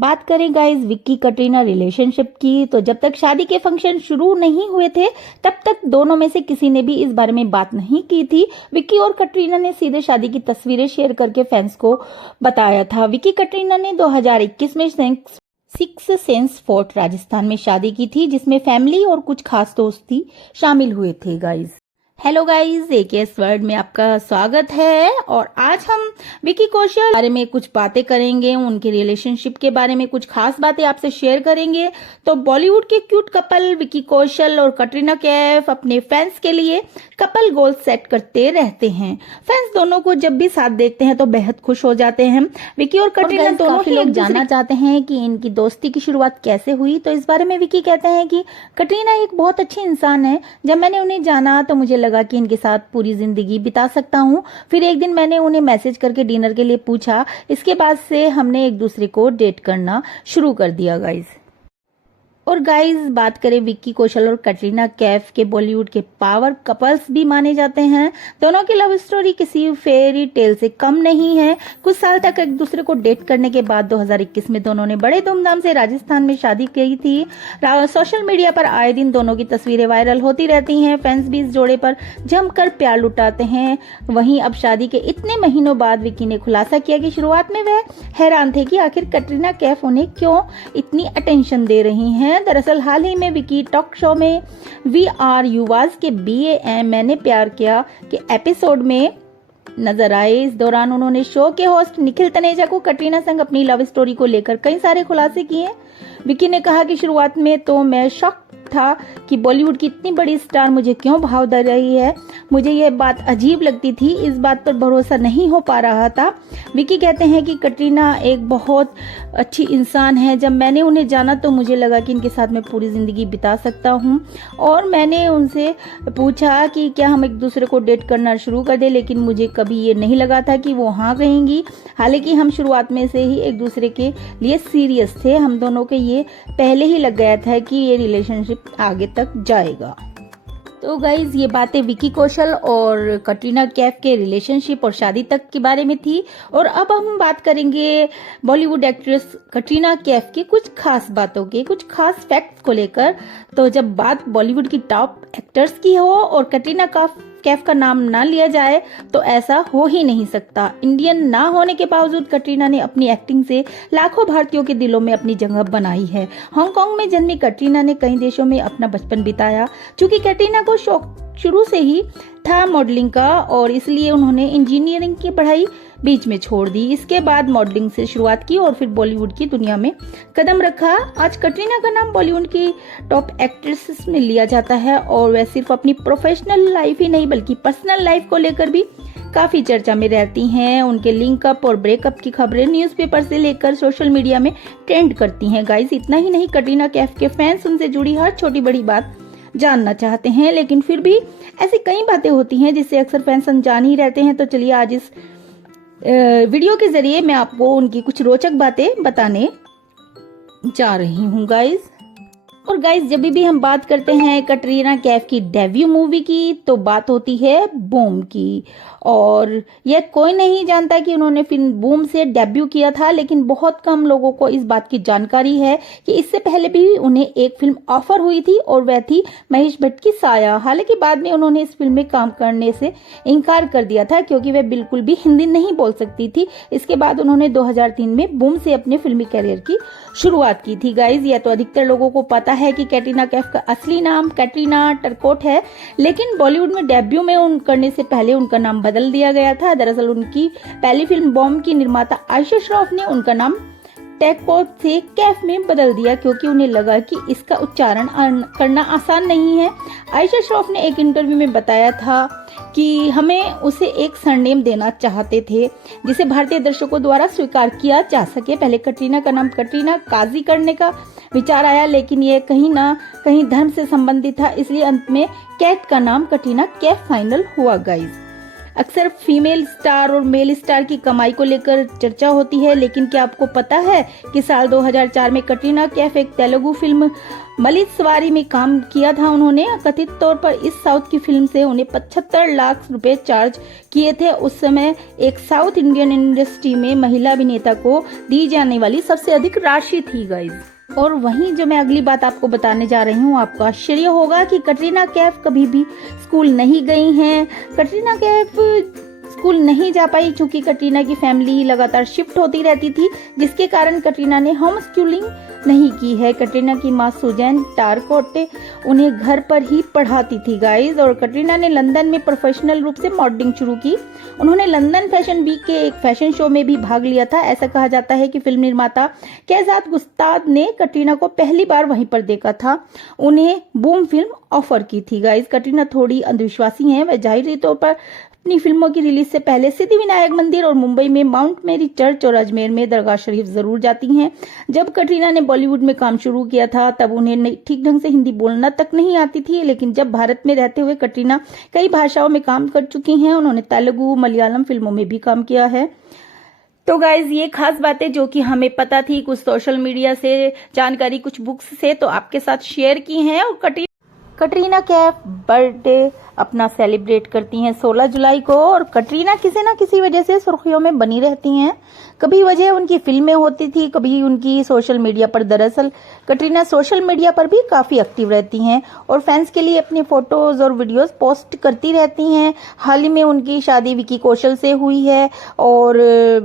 बात करें guys Vicky Katrina relationship की, तो जब तक शादी के फंक्शन शुरू नहीं हुए थे तब तक दोनों में से किसी ने भी इस बारे में बात नहीं की थी। विक्की और कटरीना ने सीधे शादी की तस्वीरें शेयर करके फैंस को बताया था। विक्की कटरीना ने 2021 में सिक्स सेंस फोर्ट राजस्थान में शादी की थी, जिसमें फैमिली और कुछ खास दोस्त भी शामिल हुए थे guys. Hello guys, AKS world में आपका स्वागत है। और आज हम विक्की कौशल के बारे में कुछ बातें करेंगे, उनके रिलेशनशिप के बारे में कुछ खास बातें आपसे शेयर करेंगे। तो बॉलीवुड के क्यूट कपल विक्की कौशल और कटरीना कैफ अपने फैंस के लिए कपल गोल सेट करते रहते हैं। फैंस दोनों को जब भी साथ देखते हैं तो बेहद खुश हो जाते हैं। विक्की और कटरीना दोनों ही लोग जानना चाहते हैं कि इनकी दोस्ती की शुरुआत कैसे हुई। तो इस बारे में विक्की कहते हैं कि कटरीना एक बहुत अच्छी इंसान है। जब मैंने उन्हें जाना तो मुझे लगा कि इनके साथ पूरी जिंदगी बिता सकता हूँ। फिर एक दिन मैंने उन्हें मैसेज करके डिनर के लिए पूछा। इसके बाद से हमने एक दूसरे को डेट करना शुरू कर दिया गाइज। और गाइज बात करें विक्की कौशल और कटरीना कैफ के, बॉलीवुड के पावर कपल्स भी माने जाते हैं। दोनों की लव स्टोरी किसी फेरी टेल से कम नहीं है। कुछ साल तक एक दूसरे को डेट करने के बाद 2021 में दोनों ने बड़े धूमधाम से राजस्थान में शादी की थी। सोशल मीडिया पर आए दिन दोनों की तस्वीरें वायरल होती रहती हैं। फैंस भी इस जोड़े पर जमकर प्यार लुटाते हैं। वहीं अब शादी के इतने महीनों बाद विक्की ने खुलासा किया कि शुरुआत में वह हैरान थे कि आखिर कटरीना कैफ उन्हें क्यों इतनी अटेंशन दे रही हैं। दरअसल हाल ही में विक्की टॉक शो में वी आर युवाज के BAM मैंने प्यार किया के एपिसोड में नजर आए। इस दौरान उन्होंने शो के होस्ट निखिल तनेजा को कटरीना संग अपनी लव स्टोरी को लेकर कई सारे खुलासे किए। विक्की ने कहा कि शुरुआत में तो मैं शॉक था कि बॉलीवुड की इतनी बड़ी स्टार मुझे क्यों भाव दे रही है। मुझे यह बात अजीब लगती थी, इस बात पर भरोसा नहीं हो पा रहा था। विक्की कहते हैं कि कटरीना एक बहुत अच्छी इंसान है। जब मैंने उन्हें जाना तो मुझे लगा कि इनके साथ मैं पूरी जिंदगी बिता सकता हूं। और मैंने उनसे पूछा कि क्या हम एक दूसरे को डेट करना शुरू कर दें, लेकिन मुझे कभी ये नहीं लगा था कि वो हाँ कहेंगी। हालांकि हम शुरुआत में से ही एक दूसरे के लिए सीरियस थे। हम दोनों के ये पहले ही लग गया था कि ये रिलेशनशिप आगे तक जाएगा। तो गाइज ये बातें विक्की कौशल और कटरीना कैफ के रिलेशनशिप और शादी तक के बारे में थी। और अब हम बात करेंगे बॉलीवुड एक्ट्रेस कटरीना कैफ की कुछ खास बातों के, कुछ खास फैक्ट्स को लेकर। तो जब बात बॉलीवुड की टॉप एक्टर्स की हो और कटरीना कैफ का नाम ना लिया जाए तो ऐसा हो ही नहीं सकता। इंडियन ना होने के बावजूद कटरीना ने अपनी एक्टिंग से लाखों भारतीयों के दिलों में अपनी जगह बनाई है। हांगकांग में जन्मी कटरीना ने कई देशों में अपना बचपन बिताया। चूंकि कटरीना को शौक शुरू से ही था मॉडलिंग का, और इसलिए उन्होंने इंजीनियरिंग की पढ़ाई बीच में छोड़ दी। इसके बाद मॉडलिंग से शुरुआत की और फिर बॉलीवुड की दुनिया में कदम रखा। आज कटरीना का नाम बॉलीवुड की टॉप एक्ट्रेसेस में लिया जाता है, और वह सिर्फ अपनी प्रोफेशनल लाइफ ही नहीं बल्कि पर्सनल लाइफ को लेकर भी काफी चर्चा में रहती हैं। उनके लिंकअप और ब्रेकअप की खबरें न्यूज़पेपर से लेकर सोशल मीडिया में ट्रेंड करती हैं गाइस। इतना ही नहीं, कटरीना कैफ के फैंस उनसे जुड़ी हर छोटी बड़ी बात जानना चाहते हैं, लेकिन फिर भी ऐसी कई बातें होती हैं जिससे अक्सर फैंस अनजान ही रहते हैं। तो चलिए आज इस वीडियो के जरिए मैं आपको उनकी कुछ रोचक बातें बताने जा रही हूँ गाइज। और गाइज जब भी हम बात करते हैं कटरीना कैफ की डेब्यू मूवी की तो बात होती है बूम की। और यह कोई नहीं जानता कि उन्होंने फिल्म बूम से डेब्यू किया था, लेकिन बहुत कम लोगों को इस बात की जानकारी है कि इससे पहले भी उन्हें एक फिल्म ऑफर हुई थी और वह थी महेश भट्ट की साया। हालांकि बाद में उन्होंने इस फिल्म में काम करने से इनकार कर दिया था क्योंकि वह बिल्कुल भी हिंदी नहीं बोल सकती थी। इसके बाद उन्होंने 2003 में बूम से अपने फिल्मी करियर की शुरुआत की थी गाइज। यह तो अधिकतर लोगों को पता है कि कटरीना कैफ का असली नाम कैटरीना टरकोट है, लेकिन बॉलीवुड में डेब्यू में करने से पहले उनका नाम बदल दिया गया था। दरअसल उनकी पहली फिल्म बॉम्ब की निर्माता आयशा श्रॉफ ने उनका नाम टैकोट से कैफ में बदल दिया क्योंकि उन्हें लगा कि इसका उच्चारण करना आसान नहीं है। आयशा श्रॉफ ने एक इंटरव्यू में बताया था कि हमें उसे एक सरनेम देना चाहते थे जिसे भारतीय दर्शकों द्वारा स्वीकार किया जा सके। पहले कटरीना का नाम कटरीना काजी करने का विचार आया, लेकिन यह कहीं ना कहीं धर्म से संबंधित था, इसलिए अंत में कैट का नाम कटरीना कैफ फाइनल हुआ गाइज। अक्सर फीमेल स्टार और मेल स्टार की कमाई को लेकर चर्चा होती है, लेकिन क्या आपको पता है कि साल 2004 में कटरीना कैफ एक तेलुगु फिल्म मलित सवारी में काम किया था। उन्होंने कथित तौर पर इस साउथ की फिल्म से उन्हें 75 लाख रुपए चार्ज किए थे। उस समय एक साउथ इंडियन इंडस्ट्री में महिला अभिनेता को दी जाने वाली सबसे अधिक राशि थी गाइज। और वहीं जो मैं अगली बात आपको बताने जा रही हूँ, आपको आश्चर्य होगा कि कटरीना कैफ कभी भी स्कूल नहीं गई हैं। कटरीना कैफ स्कूल नहीं जा पाई क्योंकि कटरीना की फैमिली लगातार शिफ्ट होती रहती थी, जिसके कारण कटरीना ने होम स्कूलिंग नहीं की है। कटरीना की मां सुजैन टारकोटे उन्हें घर पर ही पढ़ाती थी गाइज। और कटरीना ने लंदन में प्रोफेशनल रूप से मॉडलिंग शुरू की। उन्होंने लंदन फैशन वीक के एक फैशन शो में भी भाग लिया था। ऐसा कहा जाता है कि फिल्म निर्माता कैजात गुस्ताद ने कटरीना को पहली बार वहीं पर देखा था। उन्हें बूम फिल्म ऑफर की थी गाइज। कटरीना थोड़ी अंधविश्वासी हैं। वह जाहिर तौर पर अपनी फिल्मों की रिलीज से पहले सिद्धि विनायक मंदिर और मुंबई में माउंट मेरी चर्च और अजमेर में दरगाह शरीफ जरूर जाती हैं। जब कटरीना ने बॉलीवुड में काम शुरू किया था तब उन्हें ठीक ढंग से हिंदी बोलना तक नहीं आती थी, लेकिन जब भारत में रहते हुए कटरीना कई भाषाओं में काम कर चुकी हैं। उन्होंने तेलुगु मलयालम फिल्मों में भी काम किया है। तो गाइज ये खास बातें जो कि हमें पता थी, कुछ सोशल मीडिया से जानकारी, कुछ बुक्स से, तो आपके साथ शेयर की हैं। और कटरीना कैफ बर्थडे अपना सेलिब्रेट करती हैं 16 जुलाई को। और कटरीना किसी ना किसी वजह से सुर्खियों में बनी रहती हैं। कभी वजह उनकी फिल्में होती थी, कभी उनकी सोशल मीडिया पर। दरअसल कटरीना सोशल मीडिया पर भी काफी एक्टिव रहती हैं और फैंस के लिए अपनी फोटोज और वीडियोस पोस्ट करती रहती हैं। हाल ही में उनकी शादी विकी कौशल से हुई है। और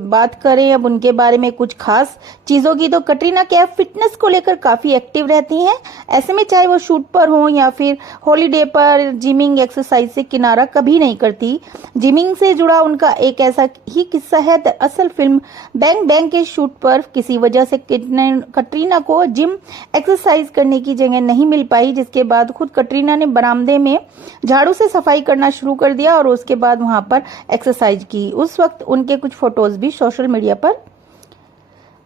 बात करें अब उनके बारे में कुछ खास चीजों की, तो कटरीना कैफ फिटनेस को लेकर काफी एक्टिव रहती हैं। ऐसे में चाहे वो शूट पर हो या फिर हॉलीडे पर, जिमिंग एक्सरसाइज से किनारा कभी नहीं करती। जिमिंग से जुड़ा उनका एक ऐसा ही किस्सा है। दरअसल फिल्म बैंग बैंग के शूट पर किसी वजह से कटरीना को जिम एक्सरसाइज करने की जगह नहीं मिल पाई, जिसके बाद खुद कटरीना ने बरामदे में झाड़ू से सफाई करना शुरू कर दिया और उसके बाद वहां पर एक्सरसाइज की। उस वक्त उनके कुछ फोटोज भी सोशल मीडिया पर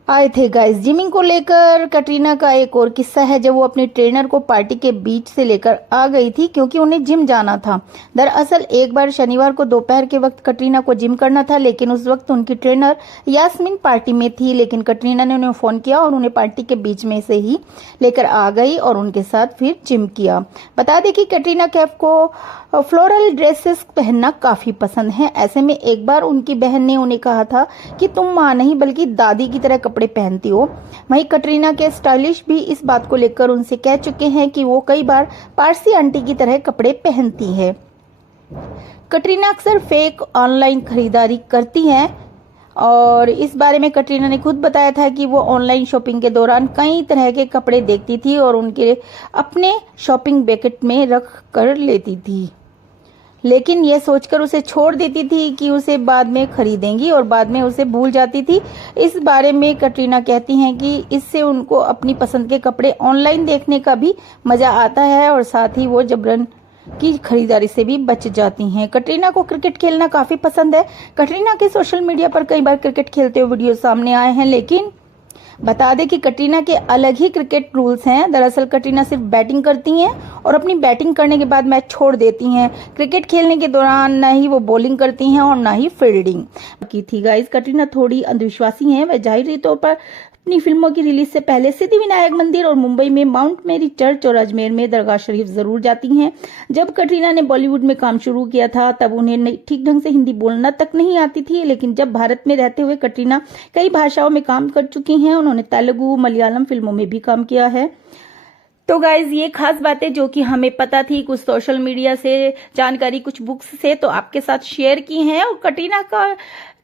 आए थे गाइस। जिमिंग को लेकर कटरीना का एक और किस्सा है, जब वो अपने ट्रेनर को पार्टी के बीच से लेकर आ गई थी क्योंकि उन्हें जिम जाना था। दरअसल एक बार शनिवार को दोपहर के वक्त कटरीना को जिम करना था, लेकिन उस वक्त उनकी ट्रेनर यास्मीन पार्टी में थी। लेकिन कटरीना ने उन्हें फोन किया और उन्हें पार्टी के बीच में से ही लेकर आ गई और उनके साथ फिर जिम किया। बता दें कि कटरीना कैफ को फ्लोरल ड्रेसेस पहनना काफी पसंद है। ऐसे में एक बार उनकी बहन ने उन्हें कहा था कि तुम माँ नहीं बल्कि दादी की तरह कपड़े पहनती हो। वहीं कटरीना के स्टाइलिश भी इस बात को लेकर उनसे कह चुके हैं कि वो कई बार पारसी आंटी की तरह कपड़े पहनती है। कटरीना अक्सर फेक ऑनलाइन खरीदारी करती हैं और इस बारे में कटरीना ने खुद बताया था कि वो ऑनलाइन शॉपिंग के दौरान कई तरह के कपड़े देखती थी और उनके अपने शॉपिंग बकेट में रख कर लेती थी, लेकिन यह सोचकर उसे छोड़ देती थी कि उसे बाद में खरीदेंगी और बाद में उसे भूल जाती थी। इस बारे में कटरीना कहती हैं कि इससे उनको अपनी पसंद के कपड़े ऑनलाइन देखने का भी मजा आता है और साथ ही वो जबरन की खरीदारी से भी बच जाती हैं। कटरीना को क्रिकेट खेलना काफी पसंद है। कटरीना के सोशल मीडिया पर कई बार क्रिकेट खेलते हुए वीडियो सामने आए हैं, लेकिन बता दें कि कटरीना के अलग ही क्रिकेट रूल्स हैं। दरअसल कटरीना सिर्फ बैटिंग करती हैं और अपनी बैटिंग करने के बाद मैच छोड़ देती हैं। क्रिकेट खेलने के दौरान ना ही वो बॉलिंग करती हैं और ना ही फील्डिंग की थी गाइस। कटरीना थोड़ी अंधविश्वासी हैं। वह जाहिर तौर पर अपनी फिल्मों की रिलीज से पहले सिद्धि विनायक मंदिर और मुंबई में माउंट मेरी चर्च और अजमेर में दरगाह शरीफ जरूर जाती हैं। जब कटरीना ने बॉलीवुड में काम शुरू किया था तब उन्हें ठीक ढंग से हिंदी बोलना तक नहीं आती थी, लेकिन जब भारत में रहते हुए कटरीना कई भाषाओं में काम कर चुकी हैं। उन्होंने तेलुगु मलयालम फिल्मों में भी काम किया है। तो गाइज ये खास बातें जो कि हमें पता थी, कुछ सोशल मीडिया से जानकारी, कुछ बुक्स से, तो आपके साथ शेयर की हैं। और कटरीना का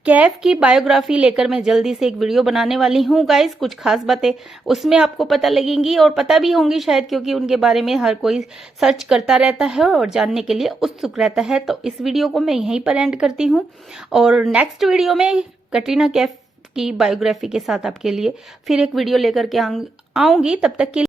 कैफ की बायोग्राफी लेकर मैं जल्दी से एक वीडियो बनाने वाली हूँ गाइस। कुछ खास बातें उसमें आपको पता लगेंगी और पता भी होंगी शायद, क्योंकि उनके बारे में हर कोई सर्च करता रहता है और जानने के लिए उत्सुक रहता है। तो इस वीडियो को मैं यहीं पर एंड करती हूँ और नेक्स्ट वीडियो में कटरीना कैफ की बायोग्राफी के साथ आपके लिए फिर एक वीडियो लेकर के आऊंगी। तब तक के